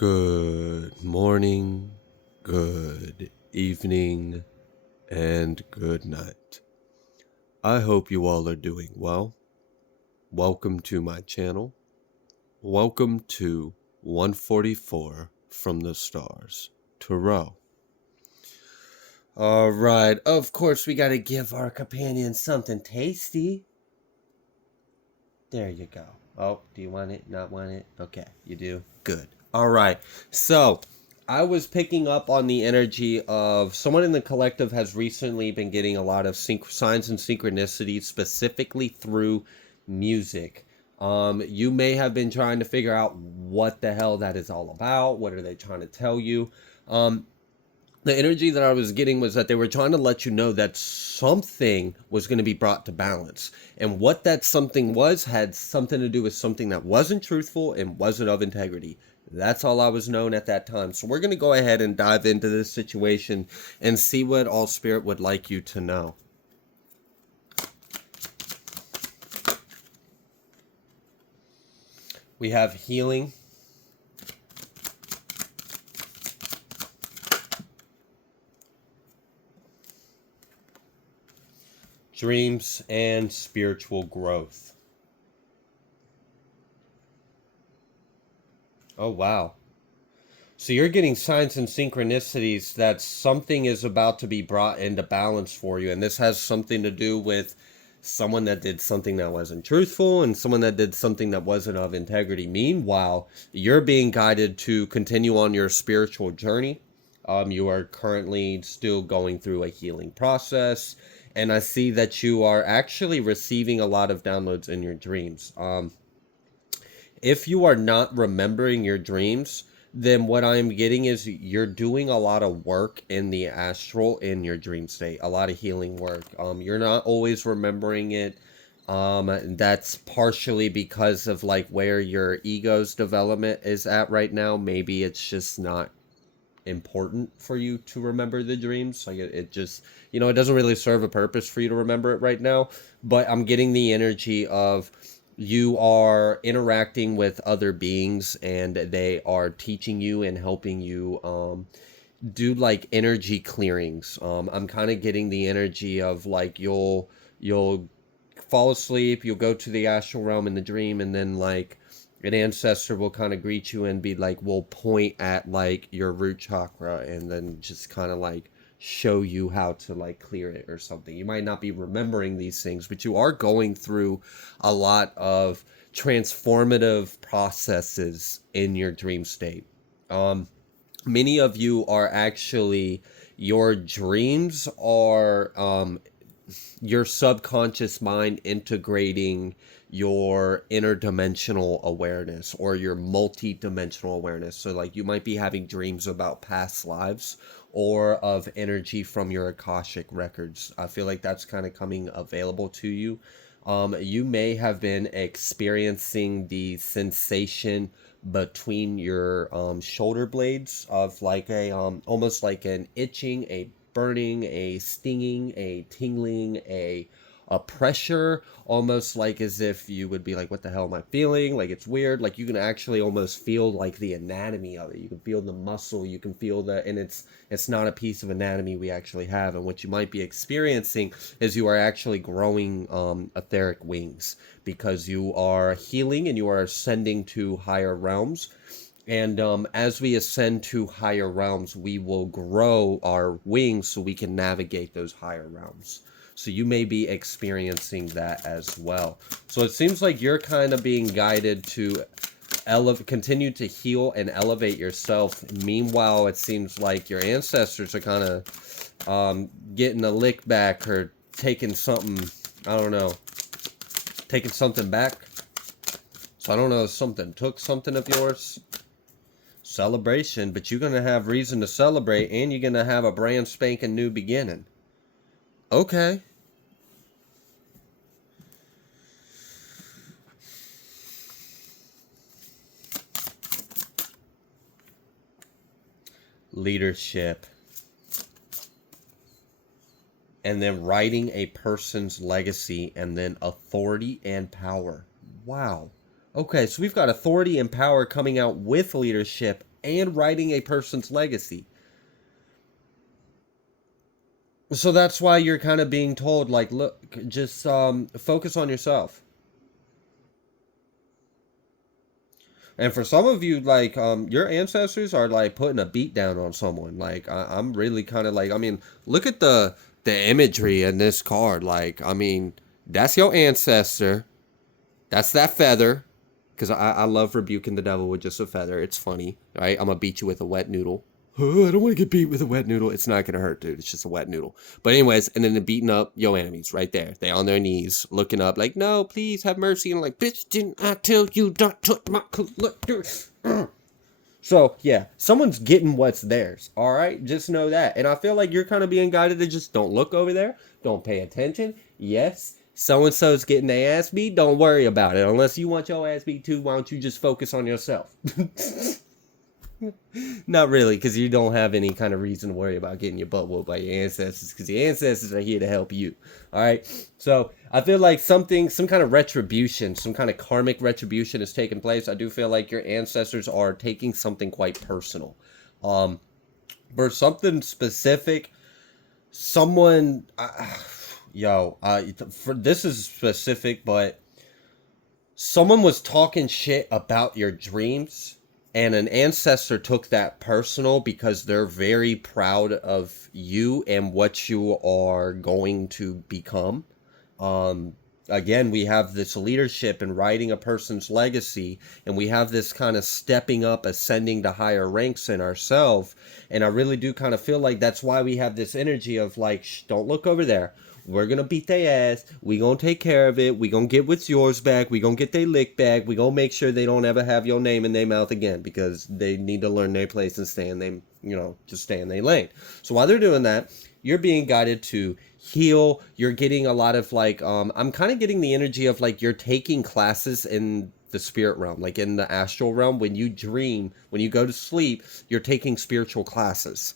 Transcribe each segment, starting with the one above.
Good morning, good evening, and good night. I hope you all are doing well. Welcome to my channel. Welcome to 144 from the Stars, Tarot. Alright, of course we gotta give our companion something tasty. There you go. Oh, do you want it? Not want it? Okay, you do? Good. Alright, so I was picking up on the energy of someone in the collective has recently been getting a lot of signs and synchronicities, specifically through music. You may have been trying to figure out what the hell that is all about. What are they trying to tell you? The energy that I was getting was that they were trying to let you know that something was going to be brought to balance. And what that something was had something to do with something that wasn't truthful and wasn't of integrity. That's all I was known at that time. So we're going to go ahead and dive into this situation and see what all spirit would like you to know. We have healing. Dreams and spiritual growth. Oh, wow. So you're getting signs and synchronicities that something is about to be brought into balance for you. And this has something to do with someone that did something that wasn't truthful and someone that did something that wasn't of integrity. Meanwhile, you're being guided to continue on your spiritual journey. You are currently still going through a healing process. And I see that you are actually receiving a lot of downloads in your dreams. If you are not remembering your dreams, then what I'm getting is you're doing a lot of work in the astral in your dream state, a lot of healing work. You're not always remembering it. That's partially because of like where your ego's development is at right now. Maybe it's just not important for you to remember the dreams. Like it just, it doesn't really serve a purpose for you to remember it right now. But I'm getting the energy of you are interacting with other beings and they are teaching you and helping you do like energy clearings. I'm kind of getting the energy of like you'll fall asleep, you'll go to the astral realm in the dream, and then like an ancestor will kind of greet you and be like, will point at like your root chakra and then just kind of like show you how to like clear it or something. You might not be remembering these things, but you are going through a lot of transformative processes in your dream state. Many of you are actually, your dreams are your subconscious mind integrating your interdimensional awareness or your multi-dimensional awareness. So like you might be having dreams about past lives or of energy from your Akashic records. I feel like that's kind of coming available to you. You may have been experiencing the sensation between your shoulder blades of like a almost like an itching, a burning, a stinging, a tingling, a pressure, almost like as if you would be like, what the hell am I feeling? Like it's weird. Like you can actually almost feel like the anatomy of it. You can feel the muscle, you can feel the, and it's not a piece of anatomy we actually have. And what you might be experiencing is you are actually growing etheric wings because you are healing and you are ascending to higher realms. And as we ascend to higher realms, we will grow our wings so we can navigate those higher realms. So you may be experiencing that as well. So it seems like you're kind of being guided to continue to heal and elevate yourself. Meanwhile, it seems like your ancestors are kind of getting a lick back or taking something, I don't know, taking something back. So I don't know if something took something of yours. Celebration, but you're going to have reason to celebrate and you're going to have a brand spanking new beginning. Okay. Leadership. And then writing a person's legacy, and then authority and power. Wow. Okay, so we've got authority and power coming out with leadership and writing a person's legacy. So that's why you're kind of being told, like, look, just focus on yourself. And for some of you, like, your ancestors are like putting a beat down on someone. Like, I'm really kind of like, I mean, look at the imagery in this card. Like, I mean, that's your ancestor. That's that feather. Because I love rebuking the devil with just a feather. It's funny, right? I'm gonna beat you with a wet noodle. Oh, I don't want to get beat with a wet noodle. It's not gonna hurt, dude. It's just a wet noodle. But anyways, and then they're beating up your enemies right there. They on their knees, looking up, like, no, please have mercy. And I'm like, bitch, didn't I tell you not to touch my collector? So yeah, someone's getting what's theirs. All right, just know that. And I feel like you're kind of being guided to just don't look over there, don't pay attention. Yes, so and so's getting their ass beat. Don't worry about it. Unless you want your ass beat too, why don't you just focus on yourself? Not really, because you don't have any kind of reason to worry about getting your butt whooped by your ancestors, because your ancestors are here to help you. All right. So I feel like some kind of retribution, some kind of karmic retribution is taking place. I do feel like your ancestors are taking something quite personal. For something specific, someone, for this is specific, but someone was talking shit about your dreams, and an ancestor took that personal because they're very proud of you and what you are going to become. Um, Again, we have this leadership in writing a person's legacy, and we have this kind of stepping up, ascending to higher ranks in ourselves. And I really do kind of feel like that's why we have this energy of like, shh, don't look over there. We're gonna beat their ass. We gonna take care of it. We gonna get what's yours back. We gonna get their lick back. We gonna make sure they don't ever have your name in their mouth again, because they need to learn their place and stay in they, just stay in their lane. So while they're doing that, you're being guided to heal. You're getting a lot of like, I'm kind of getting the energy of like you're taking classes in the spirit realm, like in the astral realm. When you dream, when you go to sleep, you're taking spiritual classes.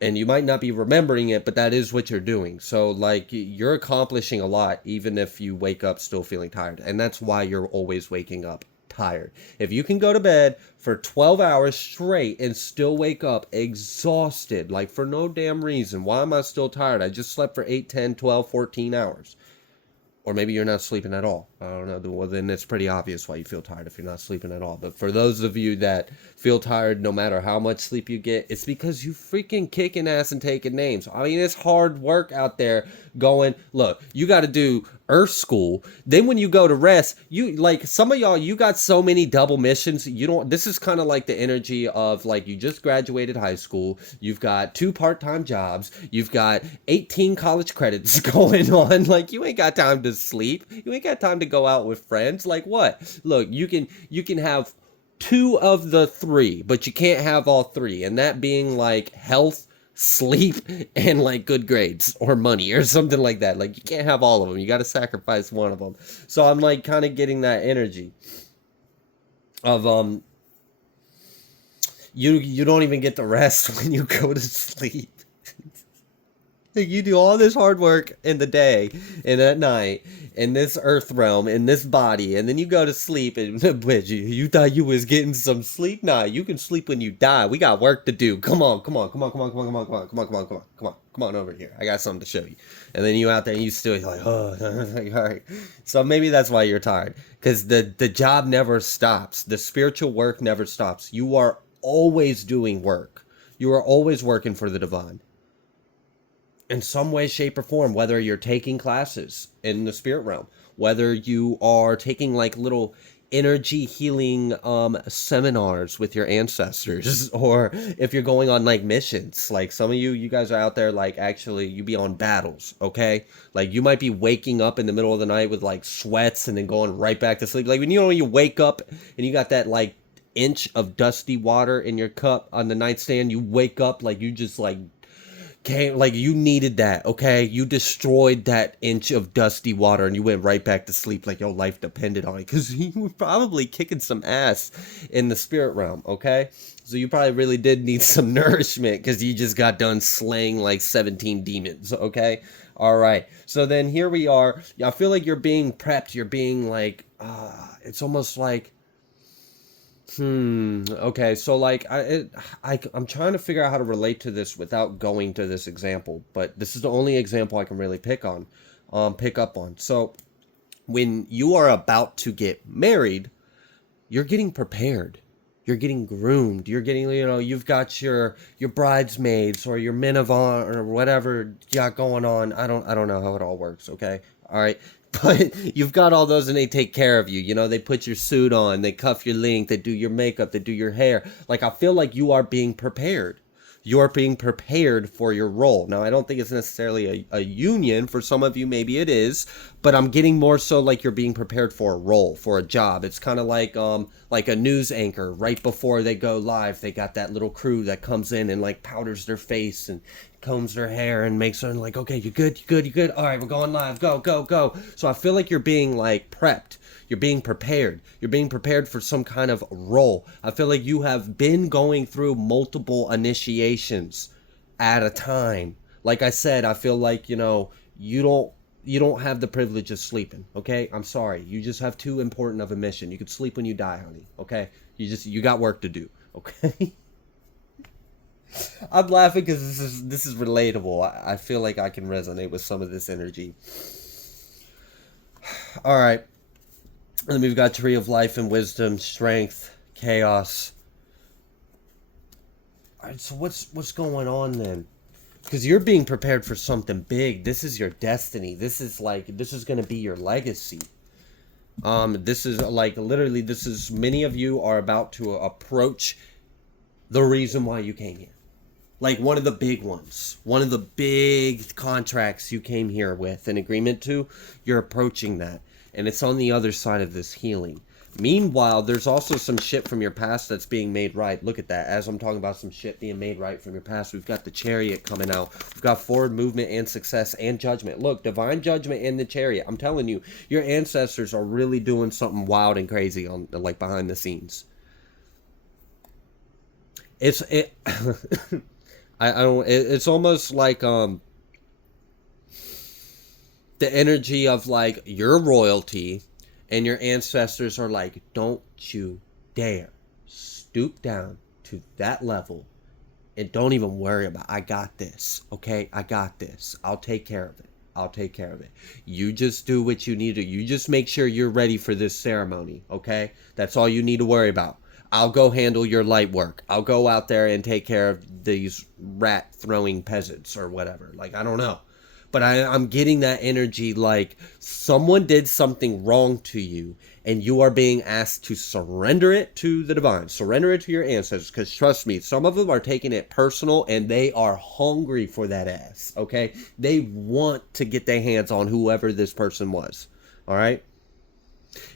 And you might not be remembering it, but that is what you're doing. So like you're accomplishing a lot, even if you wake up still feeling tired. And that's why you're always waking up tired. If you can go to bed for 12 hours straight and still wake up exhausted, like for no damn reason, why am I still tired? I just slept for 8, 10, 12, 14 hours. Or maybe you're not sleeping at all. I don't know. Well, then it's pretty obvious why you feel tired if you're not sleeping at all. But for those of you that feel tired no matter how much sleep you get, it's because you freaking kicking ass and taking names. I mean, it's hard work out there going, look, you got to do Earth school. Then when you go to rest, you like some of y'all, you got so many double missions. You don't, this is kind of like the energy of like you just graduated high school. You've got 2 part-time jobs. You've got 18 college credits going on. Like you ain't got time to sleep. You ain't got time to go out with friends. Like what? Look, you can have 2 of the 3, but you can't have all 3. And that being like health, sleep, and like good grades or money or something like that. Like you can't have all of them. You got to sacrifice one of them. So I'm like kind of getting that energy of you don't even get the rest when you go to sleep. You do all this hard work in the day and at night in this earth realm, in this body, and then you go to sleep and you thought you was getting some sleep? Nah, you can sleep when you die. We got work to do. Come on, come on, come on, come on, come on, come on, come on, come on, come on, come on, come on, come on over here. I got something to show you. And then you out there and you still like, oh, all right. So maybe that's why you're tired, because the job never stops. The spiritual work never stops. You are always doing work. You are always working for the divine in some way, shape, or form, whether you're taking classes in the spirit realm, whether you are taking like little energy healing seminars with your ancestors, or if you're going on like missions. Like some of you guys are out there like actually you be on battles, okay? Like you might be waking up in the middle of the night with like sweats and then going right back to sleep. Like when you wake up and you got that like inch of dusty water in your cup on the nightstand, you wake up like you just like came, like you needed that, okay? You destroyed that inch of dusty water and you went right back to sleep like your life depended on it, because you were probably kicking some ass in the spirit realm, okay? So you probably really did need some nourishment because you just got done slaying like 17 demons, okay? All right. So then here we are. I feel like you're being prepped. You're being like, it's almost like Okay, so like I'm trying to figure out how to relate to this without going to this example, but this is the only example I can really pick up on. So when you are about to get married, you're getting prepared. You're getting groomed. You're getting, you've got your bridesmaids or your men of honor or whatever you got going on. I don't know how it all works, okay? All right. But you've got all those and they take care of you. They put your suit on, they cuff your link, they do your makeup, they do your hair. Like I feel like you are being prepared. You're being prepared for your role. Now, I don't think it's necessarily a union. For some of you, maybe it is, but I'm getting more so like you're being prepared for a role, for a job. It's kind of like a news anchor right before they go live. They got that little crew that comes in and like powders their face and combs their hair and makes her like, okay, you good, you good, you good. All right, we're going live. Go, go, go. So I feel like you're being like prepped. You're being prepared. You're being prepared for some kind of role. I feel like you have been going through multiple initiations at a time. Like I said, I feel like, you don't have the privilege of sleeping, okay? I'm sorry. You just have too important of a mission. You could sleep when you die, honey, okay? You got work to do, okay? I'm laughing because this is relatable. I feel like I can resonate with some of this energy. All right. And we've got Tree of Life and Wisdom, Strength, Chaos. All right, so what's going on then? Because you're being prepared for something big. This is your destiny. This is going to be your legacy. This is like literally. This is many of you are about to approach the reason why you came here. Like one of the big ones, one of the big contracts you came here with an agreement to. You're approaching that, and it's on the other side of this healing. Meanwhile, there's also some shit from your past that's being made right. Look at that. As I'm talking about some shit being made right from your past, we've got the Chariot coming out. We've got forward movement and success and judgment. Look, divine judgment and the Chariot. I'm telling you, your ancestors are really doing something wild and crazy on like behind the scenes. It's it. I don't. It's almost like the energy of like your royalty and your ancestors are like, don't you dare stoop down to that level and don't even worry about it. I got this, okay? I got this. I'll take care of it. I'll take care of it. You just do what you need to. You just make sure you're ready for this ceremony, okay? That's all you need to worry about. I'll go handle your light work. I'll go out there and take care of these rat throwing peasants or whatever. Like, I don't know. But I'm getting that energy like someone did something wrong to you and you are being asked to surrender it to the divine. Surrender it to your ancestors. Because trust me, some of them are taking it personal and they are hungry for that ass. Okay? They want to get their hands on whoever this person was. All right?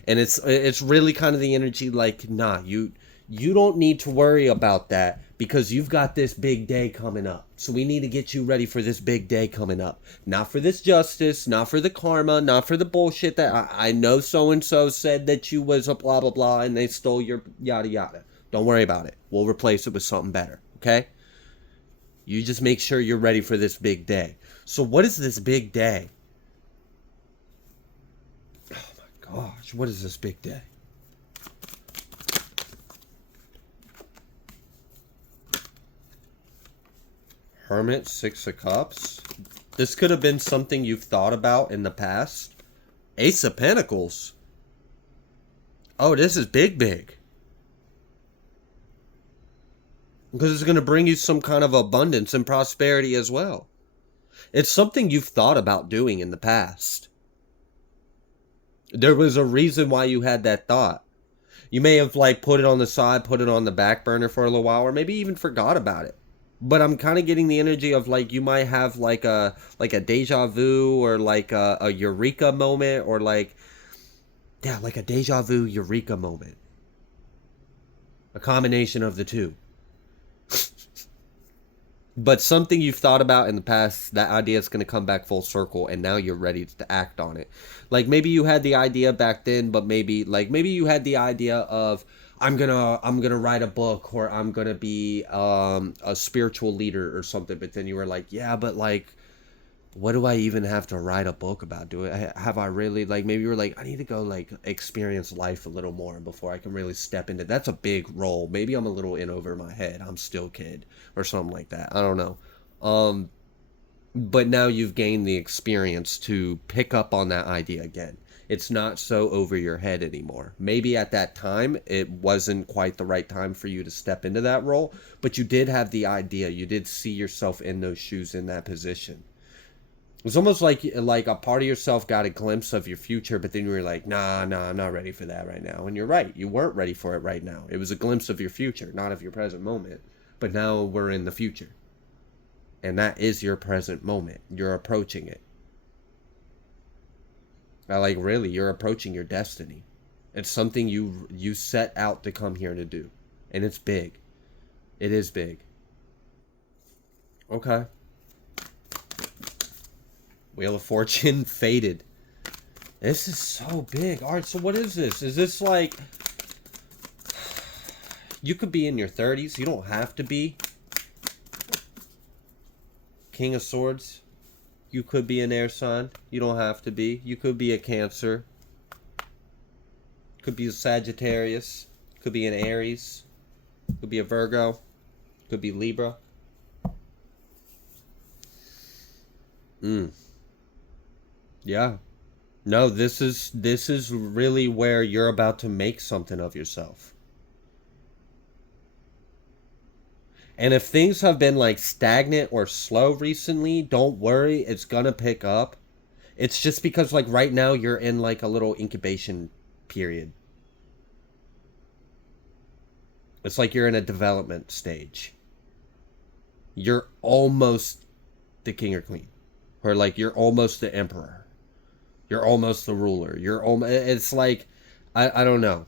And it's really kind of the energy like, nah, you don't need to worry about that because you've got this big day coming up. So we need to get you ready for this big day coming up. Not for this justice, not for the karma, not for the bullshit that I know so-and-so said that you was a blah, blah, blah, and they stole your yada, yada. Don't worry about it. We'll replace it with something better, okay? You just make sure you're ready for this big day. So what is this big day? Oh my gosh, what is this big day? Hermit, Six of Cups. This could have been something you've thought about in the past. Ace of Pentacles. Oh, this is big, big. Because it's going to bring you some kind of abundance and prosperity as well. It's something you've thought about doing in the past. There was a reason why you had that thought. You may have like put it on the side, put it on the back burner for a little while, or maybe even forgot about it. But I'm kind of getting the energy of like you might have like a deja vu or like a eureka moment or like like a deja vu eureka moment. A combination of the two. But something you've thought about in the past, that idea is going to come back full circle and now you're ready to act on it. Like maybe you had the idea back then, but maybe you had the idea of I'm gonna write a book or I'm gonna be a spiritual leader or something, but then you were like, yeah, but like what do I even have to write a book about? Have I really, like, maybe you're like, I need to go like experience life a little more before I can really step into, that's a big role. Maybe I'm a little in over my head. I'm still kid or something like that. I don't know. Um, but now you've gained the experience to pick up on that idea again. It's not so over your head anymore. Maybe at that time it wasn't quite the right time for you to step into that role, but you did have the idea. You did see yourself in those shoes in that position. It's almost like a part of yourself got a glimpse of your future, but then you were like, nah, I'm not ready for that right now. And you're right, you weren't ready for it right now. It was a glimpse of your future, not of your present moment. But now we're in the future, and that is your present moment. You're approaching it. Like really, you're approaching your destiny. It's something you set out to come here to do, and it's big. It is big. Okay. Wheel of Fortune faded. This is so big. All right, so what is this? Is this like, you could be in your 30s. You don't have to be. King of Swords. You could be an air sign. You don't have to be. You could be a Cancer. Could be a Sagittarius. Could be an Aries. Could be a Virgo. Could be Libra. Yeah. No, this is really where you're about to make something of yourself. And if things have been like stagnant or slow recently, don't worry, it's gonna pick up. It's just because like right now you're in like a little incubation period. It's like you're in a development stage. You're almost the king or queen. Or like you're almost the emperor. You're almost the ruler. You're almost, it's like, I don't know.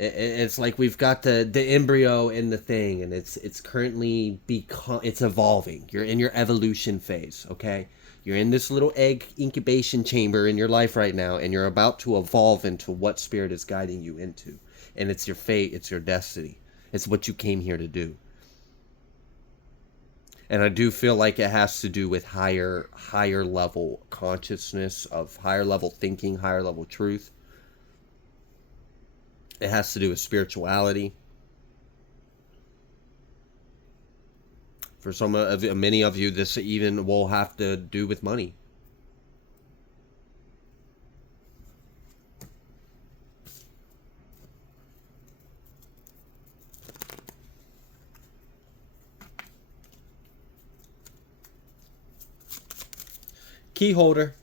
It's like we've got the embryo in the thing, and it's currently become, it's evolving. You're in your evolution phase, okay? You're in this little egg incubation chamber in your life right now, and you're about to evolve into what spirit is guiding you into. And it's your fate, it's your destiny. It's what you came here to do. And I do feel like it has to do with higher level consciousness, of higher level thinking, higher level truth. It has to do with spirituality. For some of many of you, this even will have to do with money. Key holder.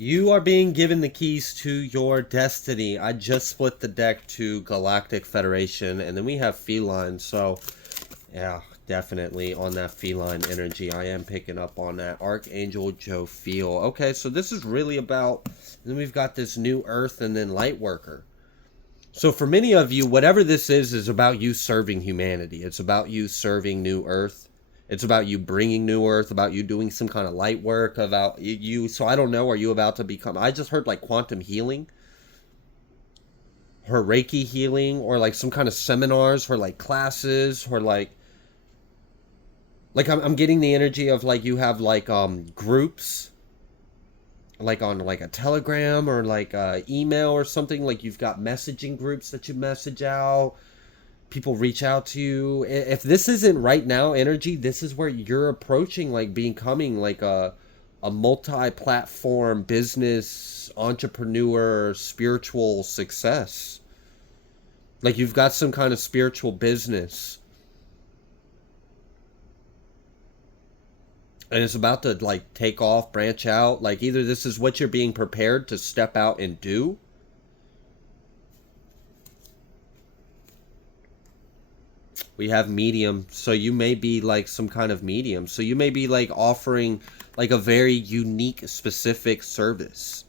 You are being given the keys to your destiny. I just split the deck to Galactic Federation, and then we have Feline. So, yeah, definitely on that feline energy. I am picking up on that. Archangel Jophiel. Okay, so this is really about, then we've got this new Earth and then Lightworker. So for many of you, whatever this is about you serving humanity. It's about you serving New Earth. It's about you bringing New Earth, about you doing some kind of light work, about you. So I don't know, are you about to become, I just heard like quantum healing, or Reiki healing, or like some kind of seminars, or like classes, or like I'm getting the energy of like you have like groups, like on like a Telegram or like email or something, like you've got messaging groups that you message out, people reach out to you. If this isn't right now energy, this is where you're approaching like becoming like a multi-platform business entrepreneur, spiritual success. Like you've got some kind of spiritual business, and it's about to like take off, branch out. Like either this is what you're being prepared to step out and do. We have medium, so you may be like some kind of medium. So you may be like offering like a very unique, specific service.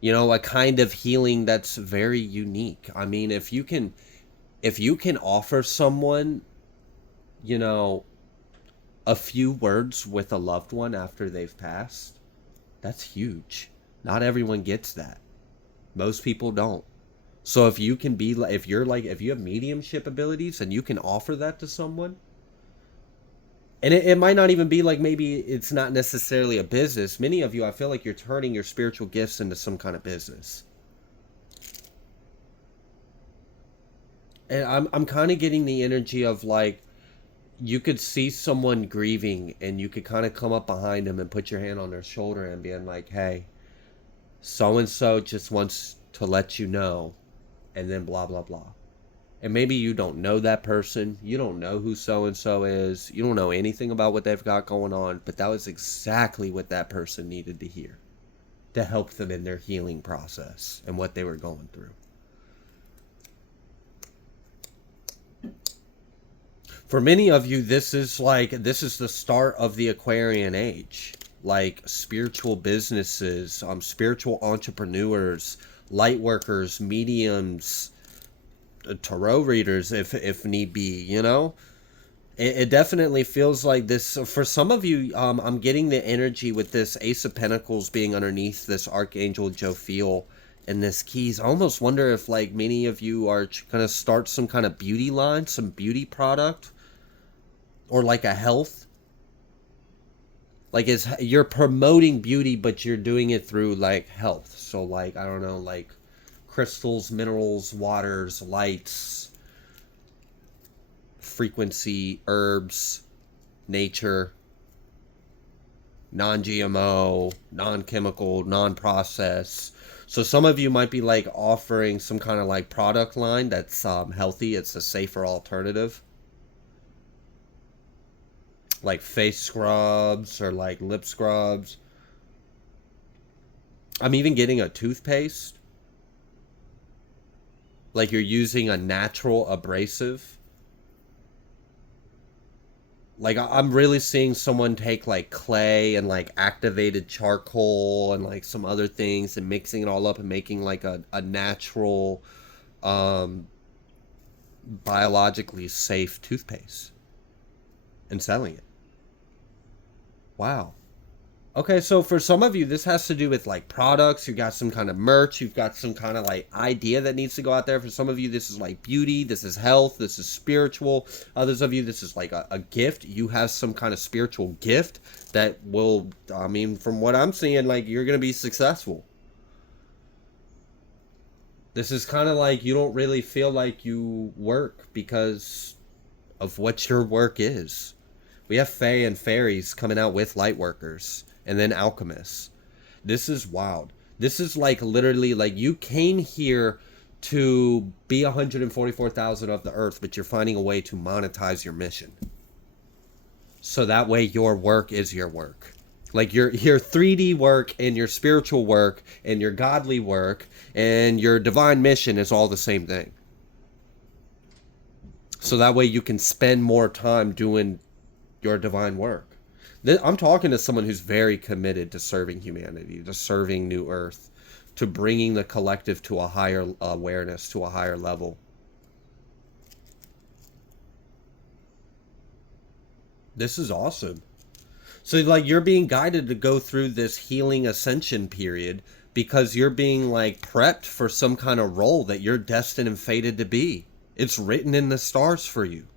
You know, a kind of healing that's very unique. I mean, if you can offer someone, you know, a few words with a loved one after they've passed, that's huge. Not everyone gets that. Most people don't. So if you can be like, if you have mediumship abilities and you can offer that to someone, and it might not even be like, maybe it's not necessarily a business. Many of you, I feel like you're turning your spiritual gifts into some kind of business. And I'm kind of getting the energy of like, you could see someone grieving and you could kind of come up behind them and put your hand on their shoulder and being like, hey, so and so just wants to let you know, and then blah blah blah. And maybe you don't know that person, you don't know who so and so is, you don't know anything about what they've got going on, but that was exactly what that person needed to hear to help them in their healing process and what they were going through. For many of you, this is the start of the Aquarian age. Like spiritual businesses, spiritual entrepreneurs, light workers, mediums, tarot readers, if need be. It definitely feels like this for some of you. I'm getting the energy with this Ace of Pentacles being underneath this Archangel Jophiel and this keys. I almost wonder if like many of you are gonna start some kind of beauty line, some beauty product, or like a health. Like you're promoting beauty, but you're doing it through like health. So like, I don't know, like crystals, minerals, waters, lights, frequency, herbs, nature, non-GMO, non-chemical, non-process. So some of you might be like offering some kind of like product line that's healthy. It's a safer alternative, like face scrubs or like lip scrubs. I'm even getting a toothpaste. Like you're using a natural abrasive. Like I'm really seeing someone take like clay and like activated charcoal and like some other things and mixing it all up and making like a natural, um, biologically safe toothpaste and selling it. Wow. Okay, so for some of you, this has to do with like products. You've got some kind of merch. You've got some kind of like idea that needs to go out there. For some of you, this is like beauty. This is health. This is spiritual. Others of you, this is like a gift. You have some kind of spiritual gift that will, I mean, from what I'm seeing, like you're going to be successful. This is kind of like you don't really feel like you work because of what your work is. We have fae and fairies coming out with light workers and then alchemists. This is wild. This is like literally like you came here to be 144,000 of the earth, but you're finding a way to monetize your mission. So that way your work is your work. Like your 3D work and your spiritual work and your godly work and your divine mission is all the same thing. So that way you can spend more time doing your divine work. I'm talking to someone who's very committed to serving humanity, to serving New Earth, to bringing the collective to a higher awareness, to a higher level. This is awesome. So like you're being guided to go through this healing ascension period because you're being like prepped for some kind of role that you're destined and fated to be. It's written in the stars for you.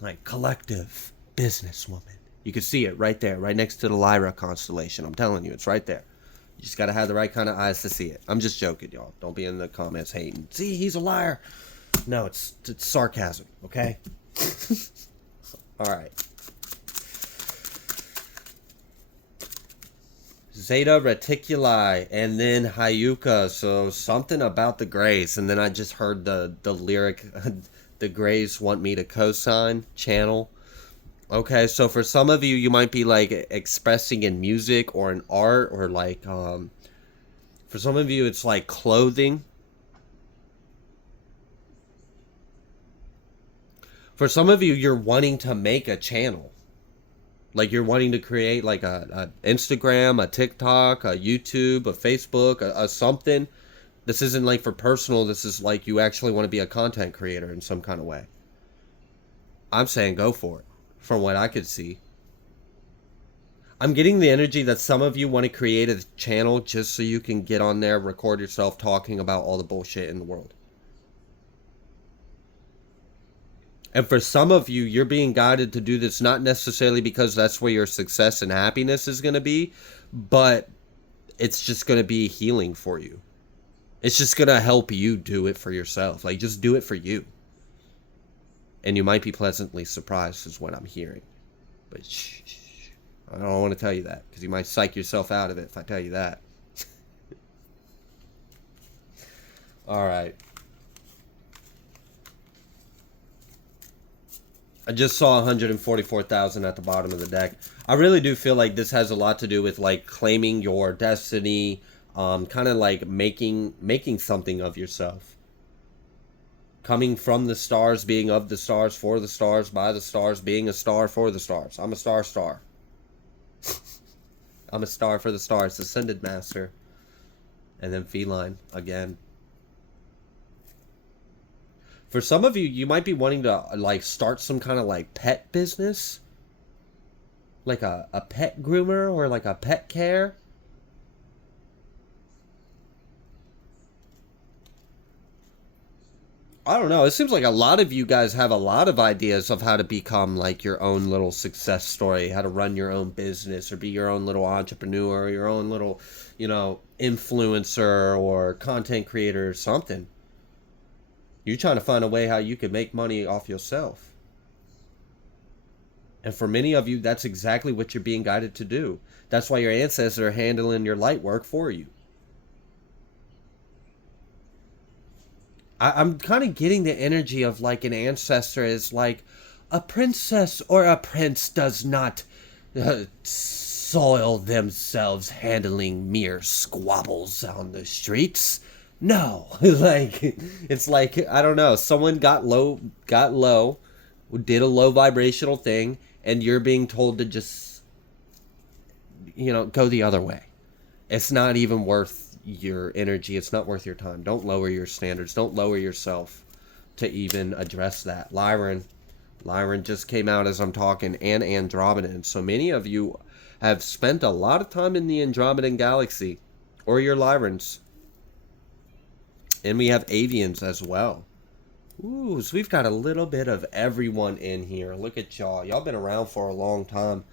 Like collective businesswoman. You can see it right there, right next to the Lyra constellation. I'm telling you, it's right there. You just got to have the right kind of eyes to see it. I'm just joking, y'all. Don't be in the comments hating. See, he's a liar. No, it's sarcasm, okay? All right. Zeta Reticuli and then Hayuka. So something about the Greys. And then I just heard the lyric, the Greys want me to co-sign channel. Okay, so for some of you, you might be like expressing in music or in art or like, for some of you, it's like clothing. For some of you, you're wanting to make a channel. Like you're wanting to create like a Instagram, a TikTok, a YouTube, a Facebook, a something. This isn't like for personal. This is like you actually want to be a content creator in some kind of way. I'm saying go for it. From what I could see. I'm getting the energy that some of you want to create a channel just so you can get on there, record yourself talking about all the bullshit in the world. And for some of you, you're being guided to do this not necessarily because that's where your success and happiness is going to be, but it's just going to be healing for you. It's just going to help you do it for yourself. Like, just do it for you. And you might be pleasantly surprised is what I'm hearing. But shh, I don't want to tell you that because you might psych yourself out of it if I tell you that. All right. I just saw 144,000 at the bottom of the deck. I really do feel like this has a lot to do with like claiming your destiny, kind of like making something of yourself. Coming from the stars, being of the stars, for the stars, by the stars, being a star for the stars. I'm a star. I'm a star for the stars. Ascended Master. And then Feline again. For some of you, you might be wanting to like start some kind of like pet business. Like a pet groomer or like a pet care. I don't know. It seems like a lot of you guys have a lot of ideas of how to become like your own little success story, how to run your own business or be your own little entrepreneur, or your own little, influencer or content creator or something. You're trying to find a way how you can make money off yourself. And for many of you, that's exactly what you're being guided to do. That's why your ancestors are handling your light work for you. I'm kind of getting the energy of like an ancestor is like a princess or a prince does not soil themselves handling mere squabbles on the streets. No, like it's like I don't know. Someone got low, did a low vibrational thing, and you're being told to just, go the other way. It's not even worth your energy. It's not worth your time. Don't lower your standards. Don't lower yourself to even address that. Lyran just came out as I'm talking, and Andromedan. So many of you have spent a lot of time in the Andromedan galaxy, or your Lyrans. And we have avians as well. Ooh, so we've got a little bit of everyone in here. Look at y'all. Y'all been around for a long time.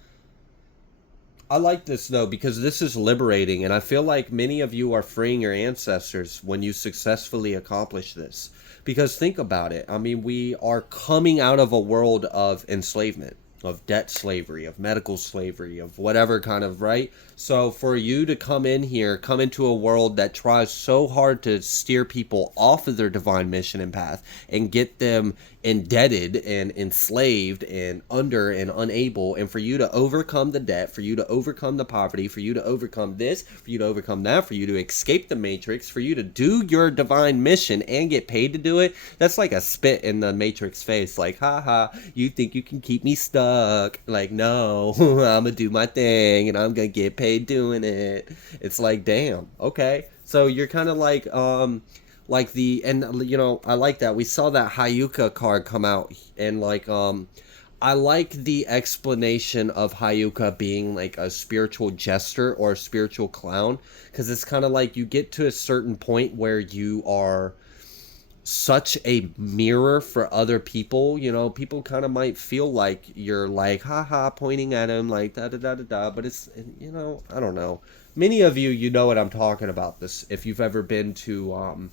I like this, though, because this is liberating. And I feel like many of you are freeing your ancestors when you successfully accomplish this. Because think about it. I mean, we are coming out of a world of enslavement, of debt slavery, of medical slavery, of whatever kind of, right? So for you to come in here, come into a world that tries so hard to steer people off of their divine mission and path and get them indebted and enslaved and under and unable, and for you to overcome the debt, for you to overcome the poverty, for you to overcome this, for you to overcome that, for you to escape the matrix, for you to do your divine mission and get paid to do it, that's like a spit in the matrix face. Like, haha, you think you can keep me stuck? Like, no, I'm gonna do my thing and I'm gonna get paid doing it. It's like, damn, okay. So you're kind of like I like that. We saw that Hayuka card come out, and I like the explanation of Hayuka being like a spiritual jester or a spiritual clown, because it's kind of like you get to a certain point where you are such a mirror for other people. People kind of might feel like you're like, haha, pointing at him like da da da da da, but it's, I don't know. Many of you know what I'm talking about. This, if you've ever been to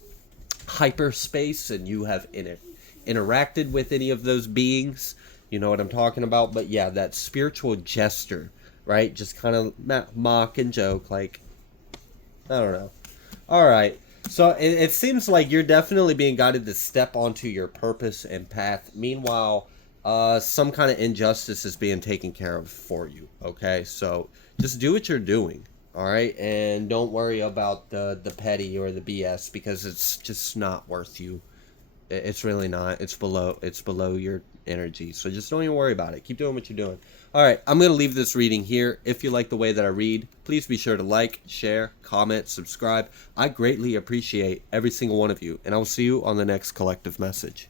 hyperspace and you have interacted with any of those beings, you know what I'm talking about. But yeah, that spiritual jester, right? Just kind of mock and joke, like, I don't know. All right. So it seems like you're definitely being guided to step onto your purpose and path. Meanwhile, some kind of injustice is being taken care of for you. Okay, so just do what you're doing. All right, and don't worry about the petty or the BS, because it's just not worth you. It's really not. It's below your energy. So just don't even worry about it. Keep doing what you're doing. All right, I'm going to leave this reading here. If you like the way that I read, please be sure to like, share, comment, subscribe. I greatly appreciate every single one of you, and I will see you on the next collective message.